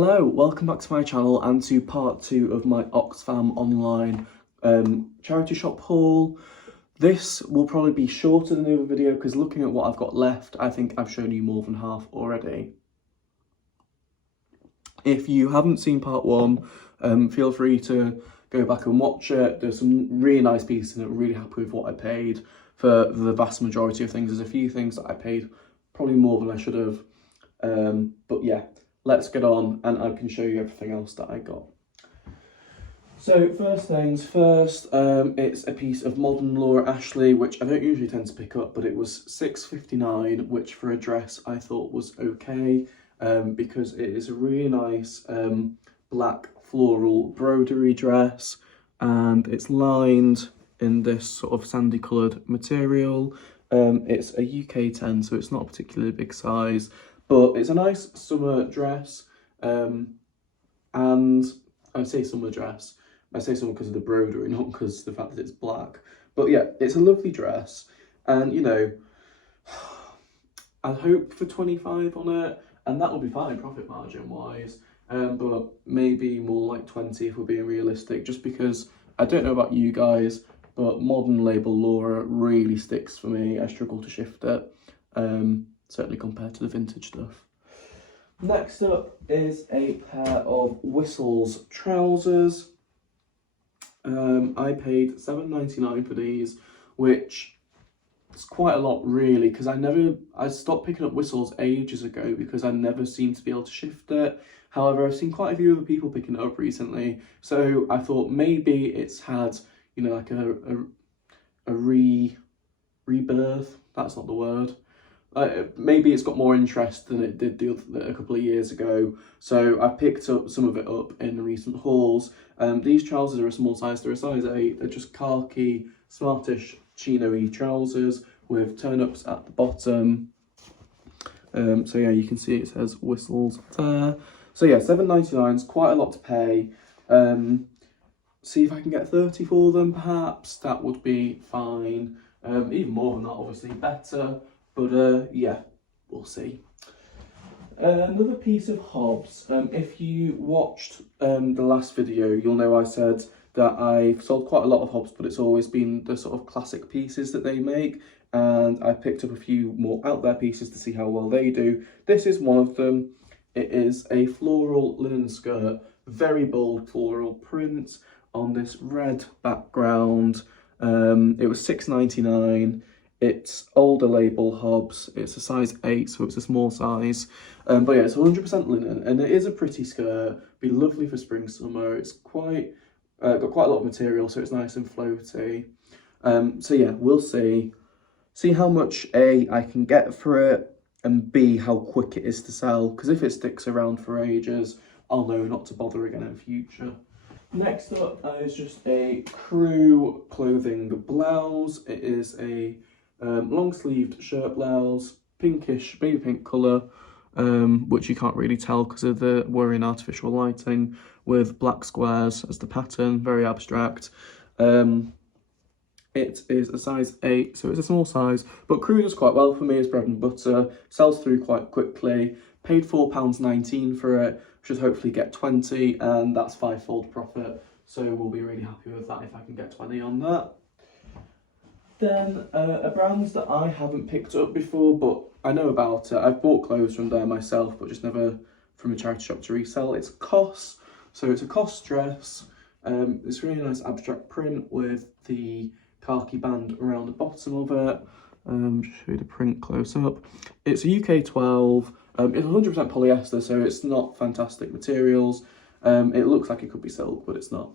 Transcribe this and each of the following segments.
Hello, welcome back to my channel and to part 2 of my Oxfam online charity shop haul. This will probably be shorter than the other video because looking at what I've got left, I think I've shown you more than half already. If you haven't seen part 1, feel free to go back and watch it. There's some really nice pieces and I'm really happy with what I paid for the vast majority of things. There's a few things that I paid probably more than I should have, but yeah. Let's get on and I can show you everything else that I got. So first things first, it's a piece of modern Laura Ashley, which I don't usually tend to pick up, but it was £6.59, which for a dress I thought was okay, because it is a really nice black floral broderie dress, and it's lined in this sort of sandy coloured material. It's a UK 10, so it's not a particularly big size. But it's a nice summer dress, and I say summer dress, I say summer because of the broderie, not because of the fact that it's black. But yeah, it's a lovely dress, and you know, I'd hope for 25 on it, and that will be fine profit margin wise, but maybe more like 20 if we're being realistic, just because I don't know about you guys, but modern label Laura really sticks for me. I struggle to shift it. Certainly compared to the vintage stuff. Next up is a pair of Whistles trousers. I paid £7.99 for these, which is quite a lot really, because I stopped picking up Whistles ages ago because I never seemed to be able to shift it. However, I've seen quite a few other people picking it up recently, so I thought maybe it's had, you know, like a rebirth. That's not the word. Maybe it's got more interest than it did a couple of years ago, so I picked up some of it up in recent hauls. These trousers are a small size, they're a size 8, they're just khaki, smartish, chino-y trousers with turn-ups at the bottom. So yeah, you can see it says Whistles there. So yeah, £7.99 is quite a lot to pay. See if I can get 30 for them perhaps, that would be fine. Even more than that, obviously better. But yeah, we'll see. Another piece of hobs. If you watched the last video, you'll know I said that I've sold quite a lot of hobs, but it's always been the sort of classic pieces that they make. And I picked up a few more out there pieces to see how well they do. This is one of them. It is a floral linen skirt, very bold floral print on this red background. It was £6.99. It's older label hobs, it's a size 8, so it's a small size. But yeah, it's 100% linen, and it is a pretty skirt. Be lovely for spring, summer. It's quite, got quite a lot of material, so it's nice and floaty. So yeah, we'll see. See how much A, I can get for it, and B, how quick it is to sell. Because if it sticks around for ages, I'll know not to bother again in the future. Next up is just a crew clothing blouse. It is a long-sleeved shirt blouse, pinkish, baby pink colour, which you can't really tell because of the wearing artificial lighting, with black squares as the pattern, very abstract. It is a size 8, so it's a small size, but crew does quite well for me as bread and butter, sells through quite quickly. Paid £4.19 for it, should hopefully get 20, and that's 5-fold profit, so we'll be really happy with that if I can get 20 on that. Then a brand that I haven't picked up before, but I know about it. I've bought clothes from there myself, but just never from a charity shop to resell. It's COS, so it's a COS dress. It's really nice abstract print with the khaki band around the bottom of it. Just show you the print close up. It's a UK 12. It's 100% polyester, so it's not fantastic materials. It looks like it could be silk, but it's not.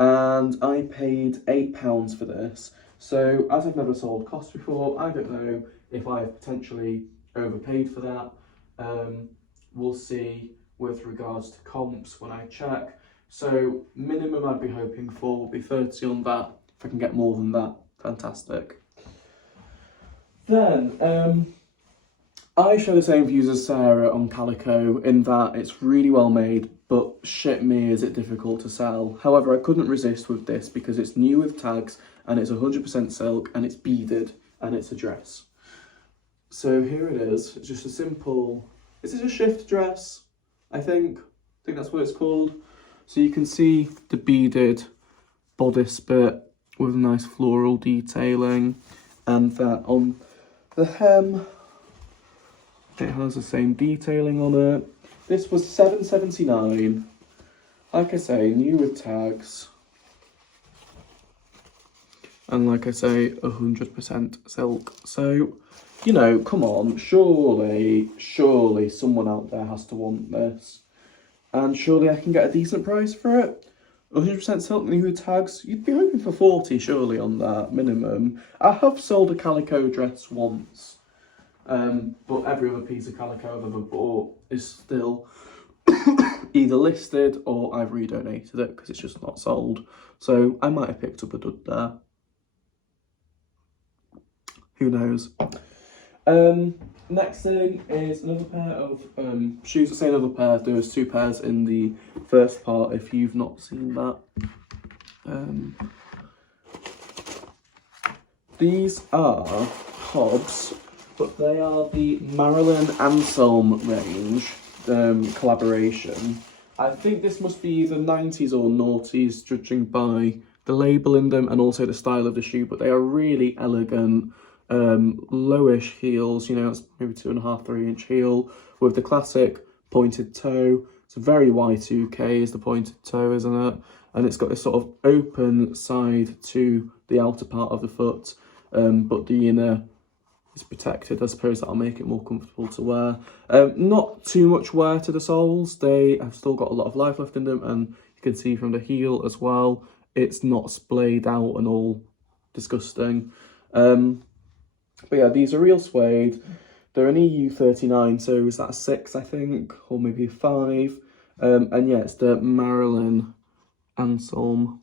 And I paid £8 for this. So, as I've never sold COS before, I don't know if I've potentially overpaid for that. We'll see with regards to comps when I check. So, minimum I'd be hoping for will be 30 on that. If I can get more than that, fantastic. Then, I share the same views as Sarah on Calico in that it's really well made, but shit me is it difficult to sell. However, I couldn't resist with this because it's new with tags and it's 100% silk and it's beaded and it's a dress. So here it is. It's just a simple, is it a shift dress? I think think that's what it's called. So you can see the beaded bodice bit with nice floral detailing, and that on the hem, it has the same detailing on it. This was £7.79. Like I say, new with tags. And like I say, 100% silk. So, you know, come on, surely someone out there has to want this. And surely I can get a decent price for it. 100% silk, new with tags. You'd be hoping for 40 surely on that, minimum. I have sold a calico dress once. But every other piece of calico I've ever bought is still either listed or I've redonated it because it's just not sold. So I might have picked up a dud there. Who knows? Next thing is another pair of shoes. I say another pair, there was 2 pairs in the first part if you've not seen that. These are Hobbs, but they are the Marilyn Anselm range collaboration. I think this must be the 90s or noughties, judging by the label in them and also the style of the shoe, but they are really elegant, lowish heels, you know, it's maybe 2.5, 3-inch heel with the classic pointed toe. It's a very Y2K is the pointed toe, isn't it? And it's got this sort of open side to the outer part of the foot, but the inner is protected. I suppose that'll make it more comfortable to wear. Not too much wear to the soles. They have still got a lot of life left in them, and you can see from the heel as well, it's not splayed out and all disgusting. But yeah, these are real suede. They're an EU39, so is that a 6, I think, or maybe a 5. And yeah, it's the Marilyn Anselm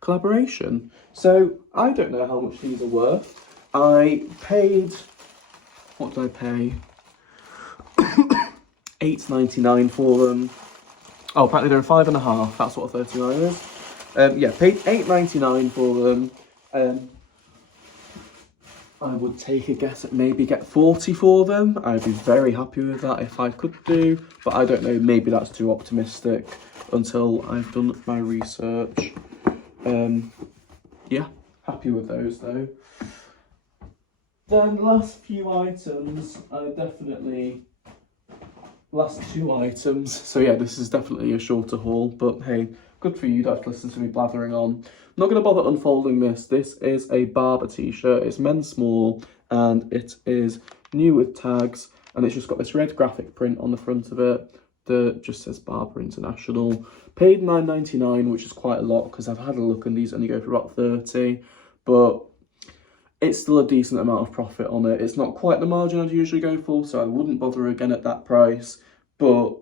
collaboration. So I don't know how much these are worth. I paid, what did I pay? £8.99 for them. Oh, apparently they're a 5.5. That's what a 39 is. Yeah, paid £8.99 for them. I would take a guess at maybe get 40 for them. I'd be very happy with that if I could do, but I don't know, maybe that's too optimistic until I've done my research. Yeah, happy with those though. Then last few items, last 2 items. So yeah, this is definitely a shorter haul, but hey, good for you, you don't have to listen to me blathering on. I'm not going to bother unfolding this. This is a Barber t-shirt. It's men's small and it is new with tags, and it's just got this red graphic print on the front of it that just says Barber International. Paid £9.99, which is quite a lot because I've had a look and these only go for about 30, but it's still a decent amount of profit on it. It's not quite the margin I'd usually go for, so I wouldn't bother again at that price, but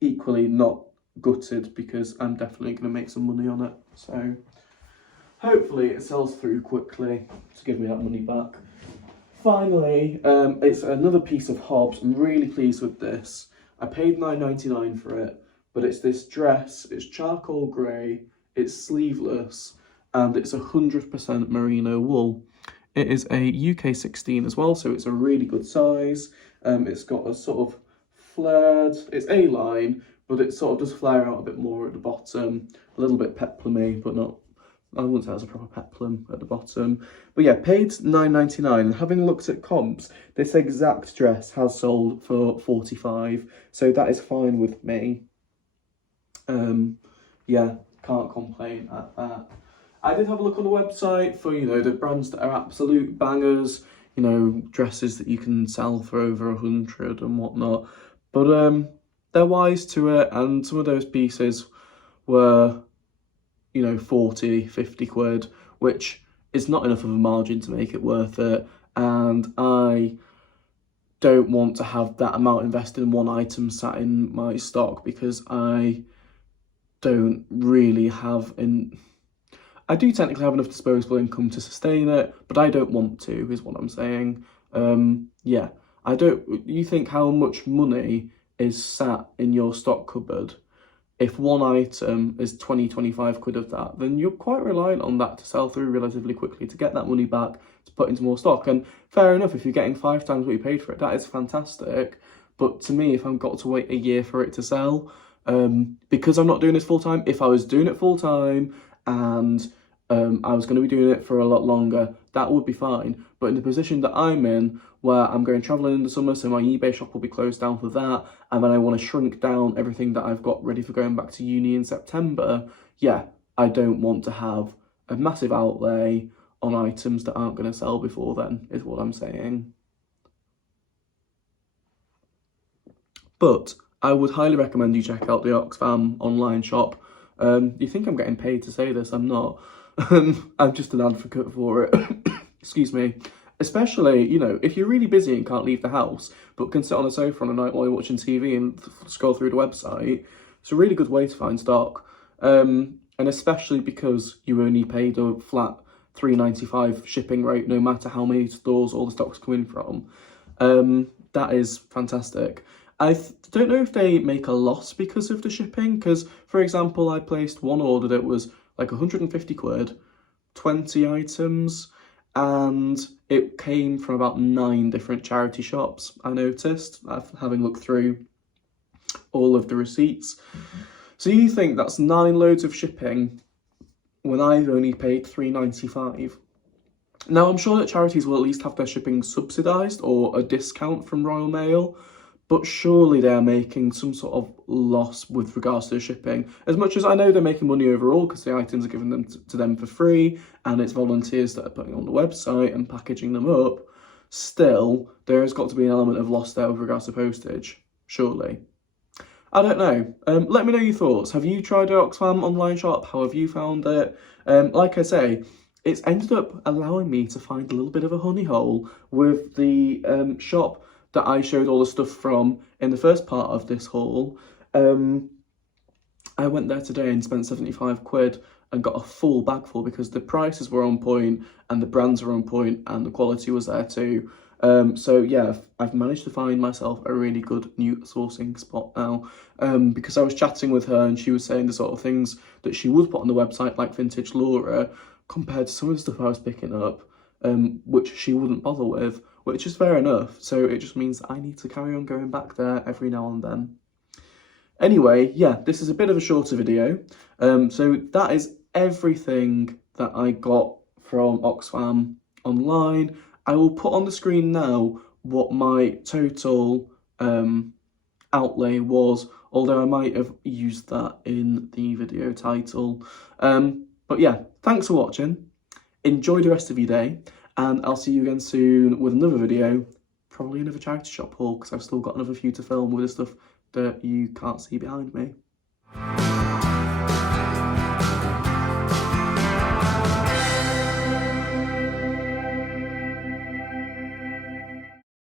equally not gutted because I'm definitely going to make some money on it. So hopefully it sells through quickly to give me that money back. Finally, it's another piece of Hobbs. I'm really pleased with this. I paid £9.99 for it, but it's this dress. It's charcoal grey, it's sleeveless, and it's 100% merino wool. It is a UK 16 as well, so it's a really good size. It's got a sort of flared, it's A-line, but it sort of does flare out a bit more at the bottom. A little bit peplumy, but not, I wouldn't say it has a proper peplum at the bottom. But yeah, paid £9.99, and having looked at comps, this exact dress has sold for £45, so that is fine with me. Yeah, can't complain at that. I did have a look on the website for, you know, the brands that are absolute bangers, you know, dresses that you can sell for over 100 and whatnot. But they're wise to it, and some of those pieces were, you know, 40, 50 quid, which is not enough of a margin to make it worth it. And I don't want to have that amount invested in one item sat in my stock because I don't really have I do technically have enough disposable income to sustain it, but I don't want to, is what I'm saying. Yeah, you think how much money is sat in your stock cupboard? If one item is 20, 25 quid of that, then you're quite reliant on that to sell through relatively quickly to get that money back to put into more stock. And fair enough, if you're getting 5 times what you paid for it, that is fantastic. But to me, if I've got to wait a year for it to sell, because I'm not doing this full time. If I was doing it full time and I was going to be doing it for a lot longer, that would be fine. But in the position that I'm in, where I'm going travelling in the summer, so my eBay shop will be closed down for that, and then I want to shrink down everything that I've got ready for going back to uni in September, yeah, I don't want to have a massive outlay on items that aren't going to sell before then, is what I'm saying. But I would highly recommend you check out the Oxfam online shop. You think I'm getting paid to say this? I'm not. I'm just an advocate for it. Excuse me. Especially, you know, if you're really busy and can't leave the house, but can sit on a sofa on a night while you're watching TV and scroll through the website, it's a really good way to find stock. And especially because you only paid a flat $3.95 shipping rate, no matter how many stores all the stock's coming from. That is fantastic. I don't know if they make a loss because of the shipping, because, for example, I placed one order that was like 150 quid, 20 items, and it came from about 9 different charity shops, I noticed, having looked through all of the receipts. So you think that's 9 loads of shipping when I've only paid $3.95? Now, I'm sure that charities will at least have their shipping subsidised or a discount from Royal Mail, but surely they're making some sort of loss with regards to shipping. As much as I know they're making money overall because the items are given them to them for free and it's volunteers that are putting on the website and packaging them up, still, there has got to be an element of loss there with regards to postage, surely. I don't know. Let me know your thoughts. Have you tried an Oxfam online shop? How have you found it? Like I say, it's ended up allowing me to find a little bit of a honey hole with the shop that I showed all the stuff from in the first part of this haul. I went there today and spent 75 quid and got a full bag full because the prices were on point and the brands were on point and the quality was there too. So yeah, I've managed to find myself a really good new sourcing spot now, because I was chatting with her and she was saying the sort of things that she would put on the website, like Vintage Laura, compared to some of the stuff I was picking up, which she wouldn't bother with, which is fair enough. So it just means that I need to carry on going back there every now and then. Anyway, yeah, this is a bit of a shorter video. So that is everything that I got from Oxfam online. I will put on the screen now what my total outlay was, although I might have used that in the video title. But yeah, thanks for watching. Enjoy the rest of your day, and I'll see you again soon with another video, probably another charity shop haul, because I've still got another few to film with the stuff that you can't see behind me.